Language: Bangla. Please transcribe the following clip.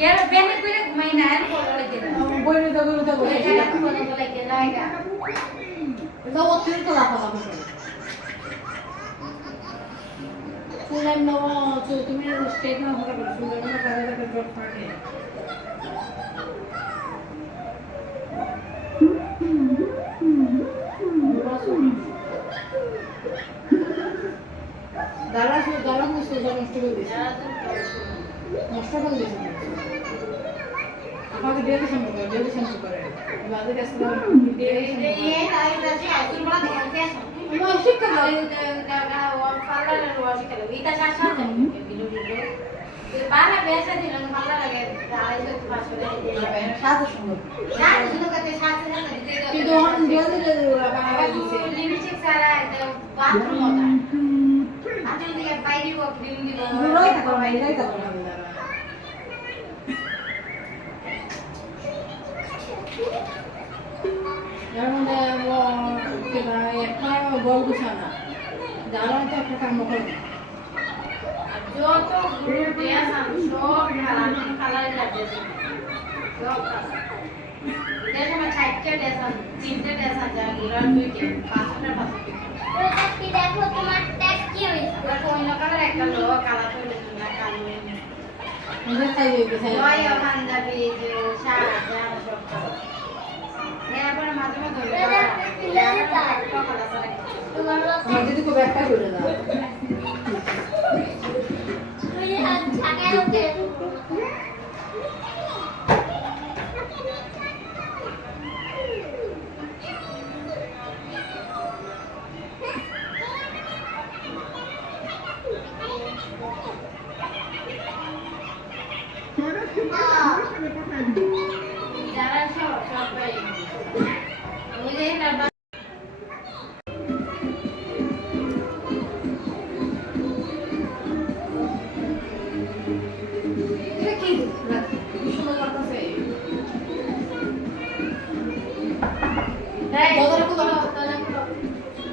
কেন বেনে করে ঘুমাই না আর ফোন লাগে না বইরে তো বসে এটা ফোন লাগে না এটা এটা অতিরিক্ত লাফালাফি করে শুনলাম না তুমি স্টেট না হতে পারো শুনলাম না কাজে ড্রপ থাকে দাঁড়া মুসে নষ্ট করে দিয়েছে নষ্ট করে দিয়েছে আমাকে ডেলিশন করে বাজারে আসলে এই আইটা যে আসল বলা দেখতে আসো আমার শিক্ষা দাও দাদা ও পার্লারের ওয়াশি করে এটা শাসা যায় বিলু বিলু বানা বেসা দিল না ভালো লাগে 250 টাকা দিয়ে সাথে সুন্দর না শুধু কত 7 টাকা দিতে কিন্তু অন ডেলি বাবা দিছে লিপস্টিক সারা বাথরুম ওটা আজকে দিকে বাইরে ও ক্রিম দিব রই থাকো বাইরে থাকো এর মধ্যে একটা বল গুছানা যারা তো একটা কাম করে যত গ্রুপ ড্রেস আমি সব কালার লাগছে সব কালার এটা সময় 60টা ড্রেস আছে 3টে ড্রেস আছে আর এরা দুইটা 5টা 5টা ওটা কি দেখো তোমার ট্যাগ কি হইছে দেখো অন্য কালার একটা লো কালার হইলে না কালো নিজে খাইবে খাইবে ওই পাঞ্জাবি যে শার্ট জামা সব কালার এরপর মাঝে মাঝে তোমার আমার যদি খুব একটা করে দাও ওই ছাগে হতে যারা সব সব